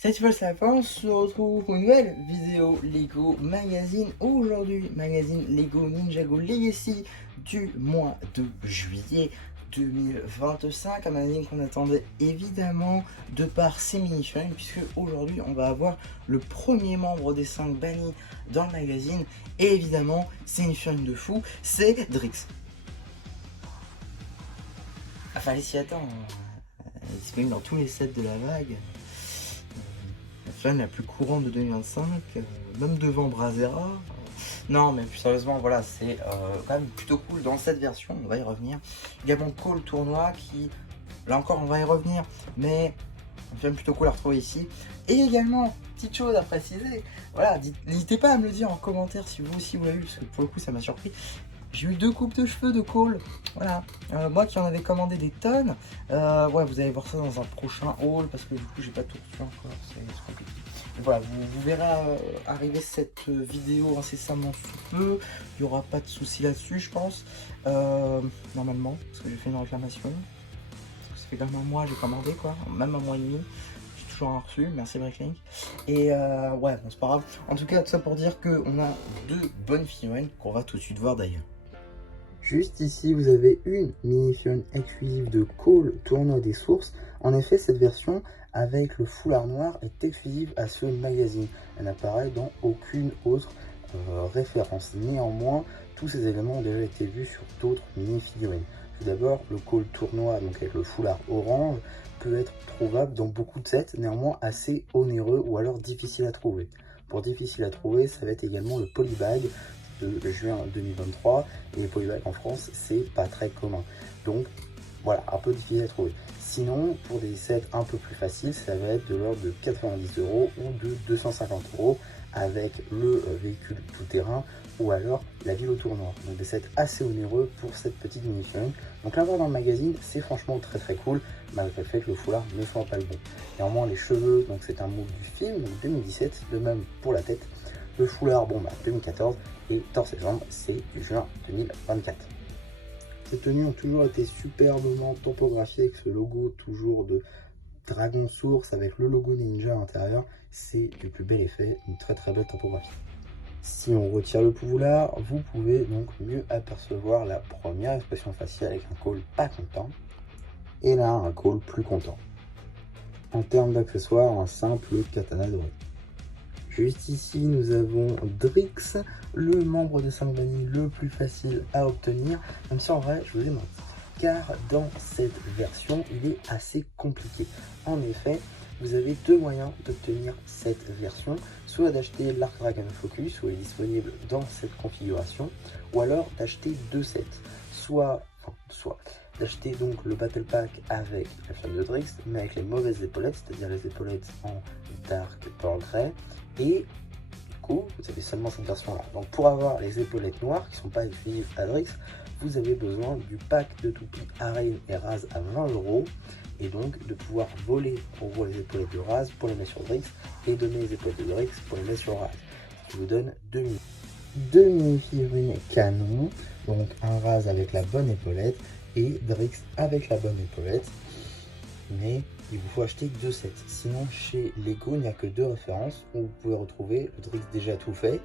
Salut tout le monde, c'est la fin, on se retrouve pour une nouvelle vidéo Lego Magazine. Aujourd'hui, magazine Lego Ninjago Legacy du mois de juillet 2025. Un magazine qu'on attendait évidemment de par ses mini-figurines, puisque aujourd'hui on va avoir le premier membre des 5 bannis dans le magazine. Et évidemment, c'est une figurine de fou, c'est Drix. Ah, fallait s'y attendre, elle est disponible dans tous les sets de la vague. La figurine la plus courante de 2025, même devant Brazera. Non, mais plus sérieusement, voilà, c'est quand même plutôt cool dans cette version, on va y revenir. Également Call Tournoi qui, là encore, on va y revenir, mais une figurine plutôt cool à retrouver ici. Et également, petite chose à préciser, voilà, n'hésitez pas à me le dire en commentaire si vous aussi vous l'avez vu, parce que pour le coup ça m'a surpris. J'ai eu 2 coupes de cheveux de Call, voilà, moi qui en avais commandé des tonnes, ouais, vous allez voir ça dans un prochain haul, parce que du coup j'ai pas tout reçu encore, c'est compliqué. Et voilà, vous verrez arriver cette vidéo incessamment sous peu, il n'y aura pas de soucis là-dessus je pense, normalement, parce que j'ai fait une réclamation, parce que ça fait quand même un mois j'ai commandé quoi, même un mois et demi. Toujours un reçu, merci Bricklink. Et ouais, bon, c'est pas grave. En tout cas, tout ça pour dire qu'on a 2 bonnes figurines qu'on va tout de suite voir d'ailleurs. Juste ici, vous avez une mini-figurine exclusive de Call Tournoi des Sources. En effet, cette version avec le foulard noir est exclusive à ce magazine. Elle n'apparaît dans aucune autre référence. Néanmoins, tous ces éléments ont déjà été vus sur d'autres mini-figurines. Tout d'abord, le Call Tournoi, donc avec le foulard orange, peut être trouvable dans beaucoup de sets, néanmoins assez onéreux ou alors difficile à trouver. Pour difficile à trouver, ça va être également le Polybag de juin 2023, et les polybags en France c'est pas très commun, donc voilà, un peu difficile à trouver. Sinon, pour des sets un peu plus faciles, ça va être de l'ordre de 90 € ou de 250 € avec le véhicule tout-terrain ou alors la ville au tournoi. Donc des sets assez onéreux pour cette petite mini-figurine. Donc l'avoir dans le magazine, c'est franchement très cool, malgré le fait que le foulard ne soit pas le bon. Néanmoins, les cheveux, donc c'est un move du film, donc 2017, de même pour la tête. Le foulard, bon bah 2014, et torse et jambes, c'est du juin 2024. Ces tenues ont toujours été superbement tampographiées avec ce logo toujours de Dragon Source avec le logo Ninja à l'intérieur. C'est du plus bel effet, une très belle tampographiée. Si on retire le foulard, vous pouvez donc mieux apercevoir la première expression faciale avec un col pas content et là un col plus content. En termes d'accessoires, un simple katana doré. Juste ici, nous avons Drix, le membre de 5 bannis le plus facile à obtenir, même si en vrai, je vous ai menti, car dans cette version, il est assez compliqué. En effet, vous avez 2 moyens d'obtenir cette version, soit d'acheter l'Arc Dragon Focus, où il est disponible dans cette configuration, ou alors d'acheter 2 sets, soit d'acheter donc le Battle Pack avec la flamme de Drix, mais avec les mauvaises épaulettes, c'est-à-dire les épaulettes en Dark Pearl Grey, et du coup, vous avez seulement cette version-là. Donc pour avoir les épaulettes noires, qui ne sont pas exclusives à Drix, vous avez besoin du pack de toupie Arène et Raz à 20 €, et donc de pouvoir voler en gros les épaulettes de Raz pour les mettre sur Drix, et donner les épaulettes de Drix pour les mettre sur Raz. Ce qui vous donne 2 mini-figurines canon, donc un Raz avec la bonne épaulette, et Drix avec la bonne épaulette. Mais il vous faut acheter 2 sets. Sinon, chez Lego, il n'y a que 2 références où vous pouvez retrouver le Drix déjà tout fait,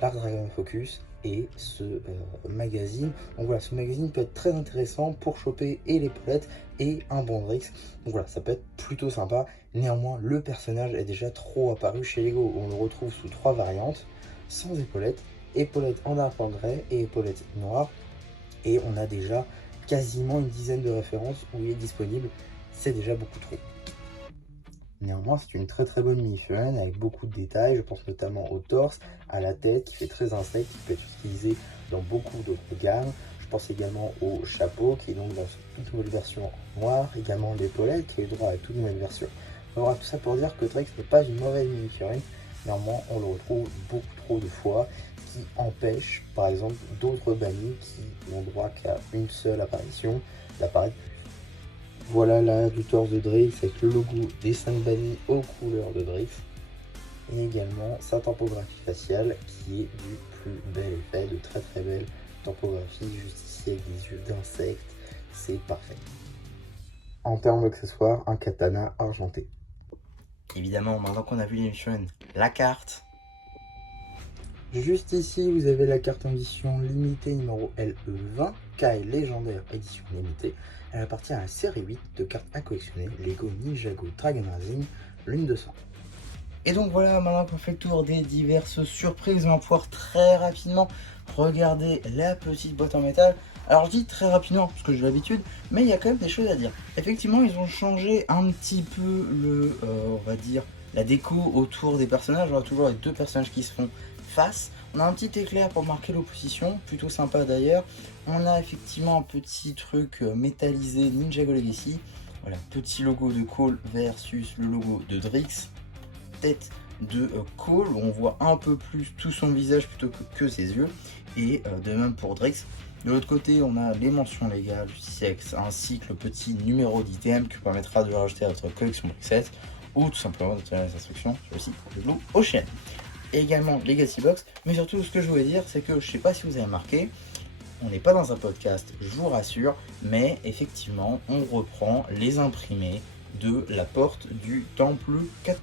l'Arc Dragon Focus et ce magazine. Donc voilà, ce magazine peut être très intéressant pour choper et l'épaulette et un bon Drix. Donc voilà, ça peut être plutôt sympa. Néanmoins, le personnage est déjà trop apparu chez Lego. On le retrouve sous 3 variantes, sans épaulette, épaulette en dark grey et épaulette noire. Et on a déjà quasiment une dizaine de références où il est disponible. C'est déjà beaucoup trop. Néanmoins, c'est une très bonne mini-figurine avec beaucoup de détails. Je pense notamment au torse, à la tête qui fait très insecte, qui peut être utilisé dans beaucoup d'autres gammes. Je pense également au chapeau qui est donc dans toute nouvelle version en noir, également l'épaulette qui est droit à toute nouvelle version. Alors tout ça pour dire que Drix n'est pas une mauvaise mini-figurine. Néanmoins, on le retrouve beaucoup trop de fois, ce qui empêche par exemple d'autres bannis qui n'ont droit qu'à une seule apparition d'apparaître. Voilà l'arrière du torse de Drix avec le logo des 5 bannis aux couleurs de Drix. Et également sa tempographie faciale qui est du plus bel effet, de très belle tempographie, juste ici avec des yeux d'insectes, c'est parfait. En termes d'accessoires, un katana argenté. évidemment, maintenant qu'on a vu l'émission, la carte. Juste ici, vous avez la carte en édition limitée numéro LE20, Kai légendaire édition limitée. Elle appartient à la série 8 de cartes à collectionner, Lego Ninjago Dragon Rising, Lune de sang. Et donc voilà, maintenant qu'on fait le tour des diverses surprises, on va pouvoir très rapidement regarder la petite boîte en métal. Alors je dis très rapidement parce que j'ai l'habitude, mais il y a quand même des choses à dire. Effectivement, ils ont changé un petit peu on va dire, la déco autour des personnages. On a toujours les deux personnages qui se font face. On a un petit éclair pour marquer l'opposition, plutôt sympa d'ailleurs. On a effectivement un petit truc métallisé Ninjago Legacy. Voilà, petit logo de Cole versus le logo de Drix. Tête de Cole, où on voit un peu plus tout son visage plutôt que ses yeux. Et de même pour Drix. De l'autre côté, on a les mentions légales du sexe ainsi que le petit numéro d'item qui permettra de le rajouter à votre collection Brixet ou tout simplement d'obtenir les instructions sur le site de Blue Ocean. Et également Legacy Box, mais surtout ce que je voulais dire, c'est que je sais pas si vous avez remarqué, on n'est pas dans un podcast, je vous rassure, mais effectivement, on reprend les imprimés de la porte du Temple 4+.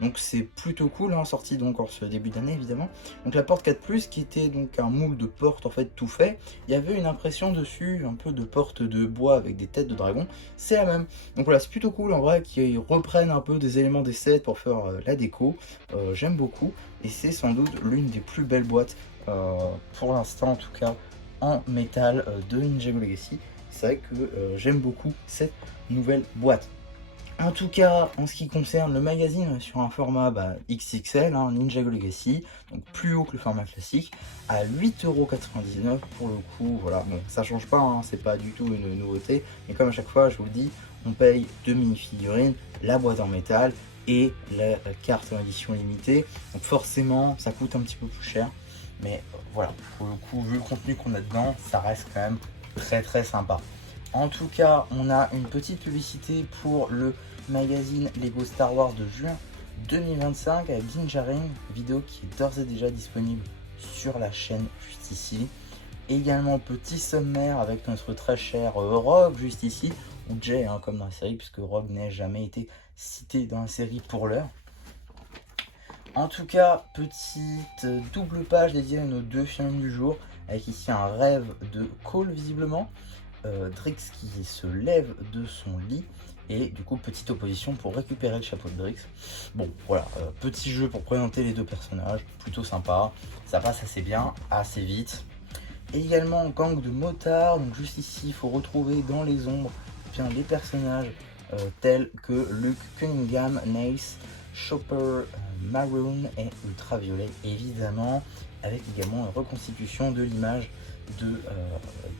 Donc c'est plutôt cool, hein, sorti donc en ce début d'année évidemment. Donc la porte 4+, qui était donc un moule de porte en fait tout fait, il y avait une impression dessus, un peu de porte de bois avec des têtes de dragon, c'est la même. Donc voilà, c'est plutôt cool en vrai qu'ils reprennent un peu des éléments des sets pour faire la déco, j'aime beaucoup, et c'est sans doute l'une des plus belles boîtes, pour l'instant en tout cas, en métal de Ninjago Legacy. C'est vrai que j'aime beaucoup cette nouvelle boîte. En tout cas, en ce qui concerne le magazine, sur un format XXL, hein, Ninjago Legacy, donc plus haut que le format classique, à 8,99€ pour le coup. Voilà, bon, ça change pas, hein, c'est pas du tout une nouveauté, mais comme à chaque fois, je vous le dis, on paye 2 mini-figurines, la boîte en métal et la carte en édition limitée. Donc forcément, ça coûte un petit peu plus cher, mais voilà, pour le coup, vu le contenu qu'on a dedans, ça reste quand même très très sympa. En tout cas, on a une petite publicité pour le magazine Lego Star Wars de juin 2025 avec Ninja Ring, vidéo qui est d'ores et déjà disponible sur la chaîne juste ici. Également petit sommaire avec notre très cher Rogue juste ici, ou Jay hein, comme dans la série, puisque Rogue n'a jamais été cité dans la série pour l'heure. En tout cas, petite double page dédiée à nos deux films du jour, avec ici un rêve de Cole visiblement. Drix qui se lève de son lit et du coup petite opposition pour récupérer le chapeau de Drix. Bon voilà, petit jeu pour présenter les deux personnages, plutôt sympa, ça passe assez bien, assez vite. Et également gang de motards, donc juste ici il faut retrouver dans les ombres bien les personnages tels que Luke, Cunningham, Nace, Chopper, Maroon et Ultraviolet évidemment, avec également une reconstitution de l'image de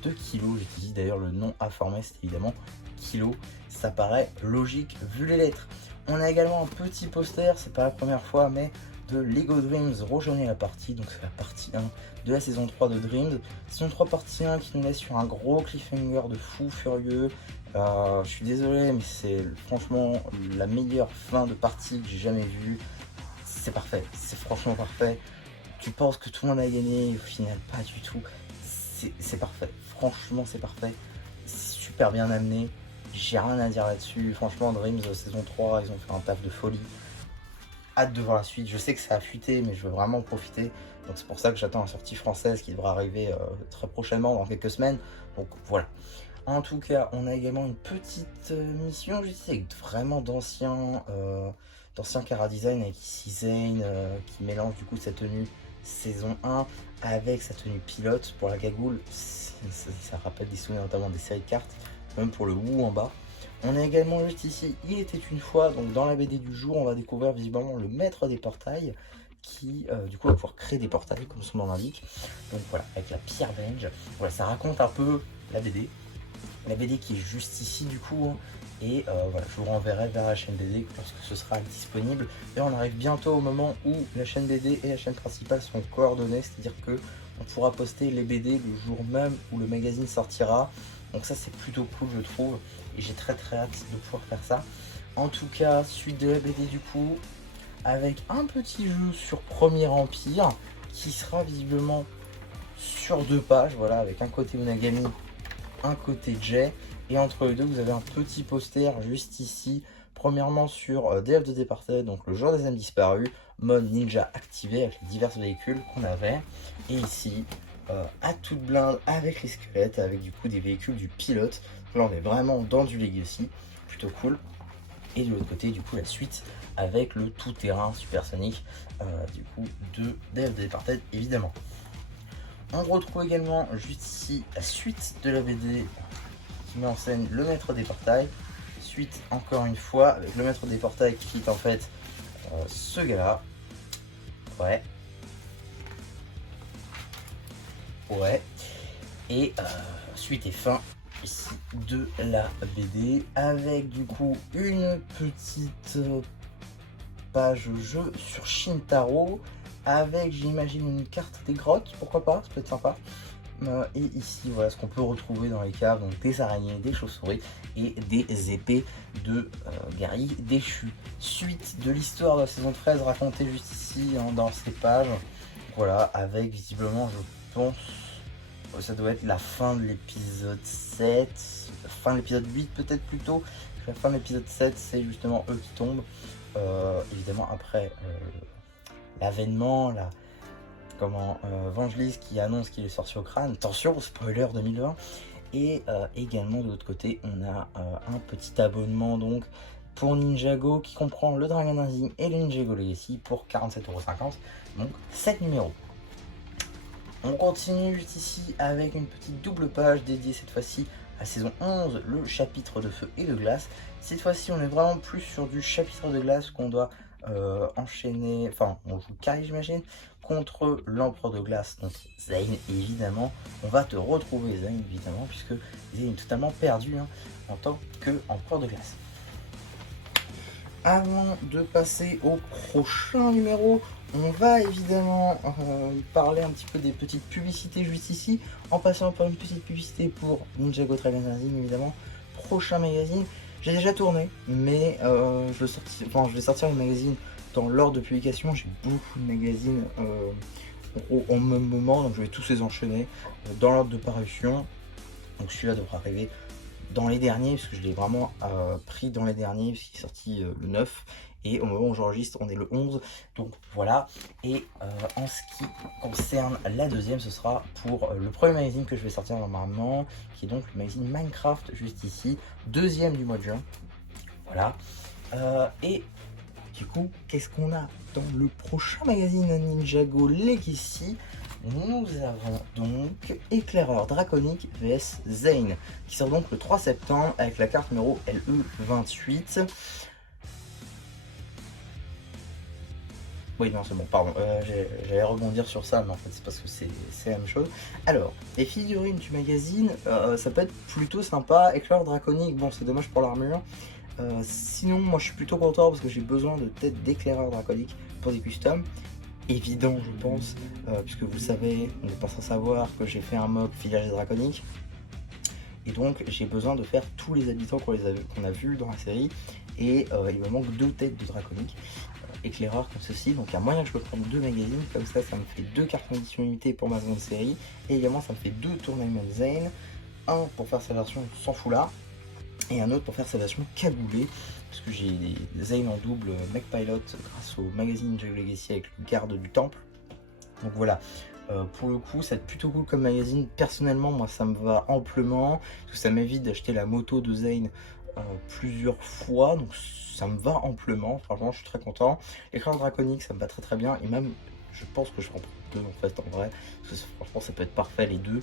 2 kg. J'utilise d'ailleurs le nom informé, c'est évidemment kilo, ça paraît logique vu les lettres. On a également un petit poster, c'est pas la première fois, mais de Lego Dreams rejoignait la partie, donc c'est la partie 1 de la saison 3 de Dreams. Saison 3 partie 1 qui nous laisse sur un gros cliffhanger de fou furieux. Je suis désolé, mais c'est franchement la meilleure fin de partie que j'ai jamais vue. C'est parfait, c'est franchement parfait. Tu penses que tout le monde a gagné, et au final pas du tout. C'est parfait, franchement c'est parfait, c'est super bien amené, j'ai rien à dire là-dessus. Franchement Dreams saison 3, ils ont fait un taf de folie, hâte de voir la suite. Je sais que ça a fuité mais je veux vraiment en profiter, donc c'est pour ça que j'attends la sortie française qui devra arriver très prochainement, dans quelques semaines, donc voilà. En tout cas, on a également une petite mission juste avec vraiment d'anciens Cara Design, avec ici Zane qui mélange du coup sa tenue saison 1 avec sa tenue pilote pour la cagoule. Ça rappelle des souvenirs notamment des séries de cartes, même pour le Wu en bas. On a également juste ici Il était une fois, donc dans la BD du jour on va découvrir visiblement le maître des portails qui du coup va pouvoir créer des portails comme son nom l'indique. Donc voilà, avec la pierre Venge, voilà, ça raconte un peu la BD. La BD qui est juste ici du coup, hein. Et voilà, je vous renverrai vers la chaîne BD lorsque ce sera disponible. Et on arrive bientôt au moment où la chaîne BD et la chaîne principale sont coordonnées, c'est-à-dire que on pourra poster les BD le jour même où le magazine sortira. Donc ça c'est plutôt cool je trouve, et j'ai très hâte de pouvoir faire ça. En tout cas, suite de la BD du coup, avec un petit jeu sur Premier Empire qui sera visiblement sur 2 pages, voilà, avec un côté Unagami, un côté Jay, et entre les deux vous avez un petit poster juste ici Premièrement sur Day of the Departed, donc le jour des âmes disparues, mode ninja activé avec les divers véhicules qu'on avait. Et ici, à toute blinde avec les squelettes, avec du coup des véhicules du pilote. Là on est vraiment dans du Legacy, plutôt cool. Et de l'autre côté, du coup, la suite avec le tout-terrain supersonique du coup de Day of the Departed, évidemment. On retrouve également juste ici la suite de la BD qui met en scène le maître des portails. Suite encore une fois avec le maître des portails qui est en fait ce gars-là. Ouais. Ouais. Et suite et fin ici de la BD avec du coup une petite page jeu sur Shintaro avec, j'imagine, une carte des grottes, pourquoi pas, ça peut être sympa. Et ici, voilà ce qu'on peut retrouver dans les caves, donc des araignées, des chauves-souris et des épées de guerriers déchus. Suite de l'histoire de la saison 13 racontée juste ici, hein, dans ces pages. Voilà, avec visiblement, je pense, ça doit être la fin de l'épisode 7, la fin de l'épisode 8 peut-être plutôt. La fin de l'épisode 7, c'est justement eux qui tombent. Évidemment, après l'avènement, Vangelis qui annonce qu'il est sorti au crâne. Attention, spoiler 2020. Et également de l'autre côté, on a un petit abonnement donc pour Ninjago qui comprend le Dragon Rising et le Ninjago Legacy pour 47,50 €. Donc 7 numéros. On continue juste ici avec une petite double page dédiée cette fois-ci à saison 11, le chapitre de feu et de glace. Cette fois-ci, on est vraiment plus sur du chapitre de glace qu'on doit enchaîner, enfin, on joue Kai, j'imagine, contre l'empereur de glace, donc Zane, évidemment. On va te retrouver, Zane, évidemment, puisque Zane est totalement perdu hein, en tant qu'empereur de glace. Avant de passer au prochain numéro, on va évidemment parler un petit peu des petites publicités juste ici, en passant par une petite publicité pour Ninjago Dragon Rising, évidemment. Prochain magazine, j'ai déjà tourné, mais je vais sortir le magazine dans l'ordre de publication. J'ai beaucoup de magazines au même moment, donc je vais tous les enchaîner dans l'ordre de parution. Donc celui-là devra arriver dans les derniers, parce que je l'ai vraiment pris dans les derniers, parce qu'il est sorti le 9, et au moment où j'enregistre, on est le 11, donc voilà. Et en ce qui concerne la deuxième, ce sera pour le premier magazine que je vais sortir normalement, qui est donc le magazine Minecraft, juste ici, deuxième du mois de juin, voilà. Et du coup, qu'est-ce qu'on a dans le prochain magazine Ninjago Legacy? Nous avons donc Éclaireur Draconique vs Zane, qui sort donc le 3 septembre avec la carte numéro LE28. Oui, non, c'est bon, pardon, j'allais rebondir sur ça, mais en fait, c'est parce que c'est la même chose. Alors, les figurines du magazine, ça peut être plutôt sympa. Éclaireur Draconique, bon, c'est dommage pour l'armure. Sinon, moi, je suis plutôt content parce que j'ai besoin de têtes d'éclaireur draconique pour des customs. Évident, je pense, puisque vous savez, on n'est pas sans savoir que j'ai fait un mock village draconique. Et donc, j'ai besoin de faire tous les habitants qu'on a vus dans la série. Et il me manque 2 têtes de draconique éclaireur comme ceci. Donc, il y a moyen que je peux prendre 2 magazines. Comme ça me fait 2 cartes en édition limitée pour ma seconde série. Et également, ça me fait 2 Tournament Zane. Un pour faire sa version sans foulard. Et un autre pour faire sa version cagoulée. Parce que j'ai des Zane en double Mech Pilot grâce au magazine Ninjago Legacy avec le garde du temple. Donc voilà, pour le coup, c'est plutôt cool comme magazine. Personnellement, moi, ça me va amplement. Parce que ça m'évite d'acheter la moto de Zane plusieurs fois. Donc ça me va amplement. Franchement, je suis très content. L'écran draconique, ça me va très très bien. Et même, je pense que je vais en prendre 2 en fait, en vrai. Parce que franchement, ça peut être parfait les deux.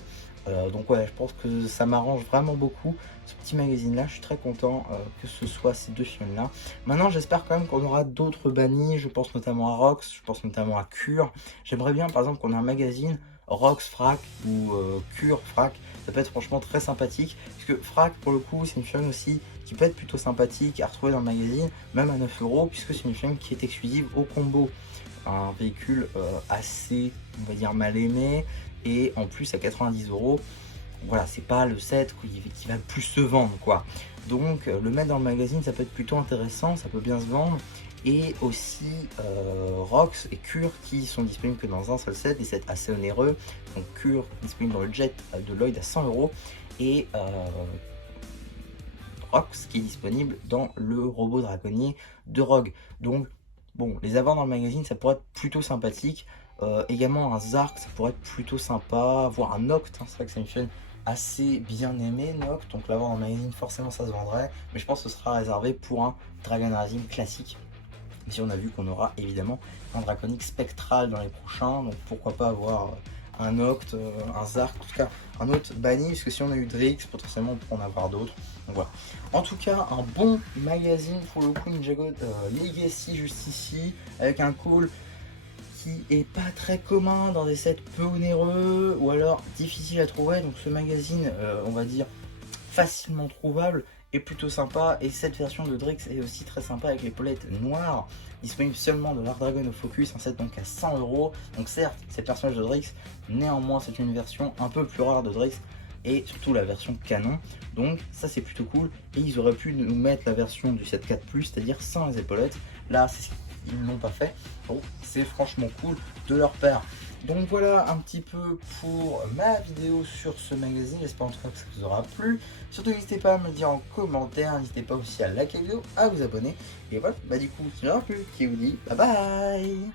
Donc ouais, je pense que ça m'arrange vraiment beaucoup ce petit magazine là, je suis très content que ce soit ces 2 films là. Maintenant j'espère quand même qu'on aura d'autres bannis, je pense notamment à Rox, je pense notamment à Cure. J'aimerais bien par exemple qu'on ait un magazine Rox Frac ou Cure Frac, ça peut être franchement très sympathique, puisque Frac pour le coup c'est une film aussi qui peut être plutôt sympathique à retrouver dans le magazine, même à 9 €, puisque c'est une film qui est exclusive au combo. Un véhicule assez, on va dire, mal aimé, et en plus à 90 €, voilà, c'est pas le set qui va le plus se vendre quoi. Donc le mettre dans le magazine, ça peut être plutôt intéressant, ça peut bien se vendre. Et aussi Rox et Cure qui sont disponibles que dans un seul set, des sets assez onéreux. Donc Cure disponible dans le jet de Lloyd à 100 € et Rox qui est disponible dans le robot dragonnier de Rogue. Donc bon, les avoir dans le magazine ça pourrait être plutôt sympathique. Également un Zark ça pourrait être plutôt sympa, voire un Noct, hein. C'est vrai que c'est une chaîne assez bien aimé Noct, donc l'avoir en magazine forcément ça se vendrait, mais je pense que ce sera réservé pour un Dragon Rising classique. Si on a vu qu'on aura évidemment un Draconic spectral dans les prochains, donc pourquoi pas avoir un Noct, un Zark, en tout cas un autre banni, parce que si on a eu Drix, potentiellement on pourrait en avoir d'autres. Donc voilà. En tout cas, un bon magazine pour le coup Ninjago Legacy juste ici, avec un call qui est pas très commun dans des sets peu onéreux ou alors difficile à trouver. Donc ce magazine, on va dire facilement trouvable et plutôt sympa. Et cette version de Drix est aussi très sympa avec les polettes noires, disponible seulement de l'Art Dragon au Focus, un set donc à 100 €. Donc certes, c'est le personnage de Drix, néanmoins c'est une version un peu plus rare de Drix et surtout la version canon. Donc ça c'est plutôt cool. Et ils auraient pu nous mettre la version du set 4+, c'est-à-dire sans les épaulettes. Là, ils ne l'ont pas fait. Bon, c'est franchement cool de leur part. Donc voilà un petit peu pour ma vidéo sur ce magazine. J'espère en tout cas que ça vous aura plu. Surtout n'hésitez pas à me le dire en commentaire. N'hésitez pas aussi à liker la vidéo, à vous abonner. Et voilà, bah du coup, si j'en ai plus, qui vous dit bye bye.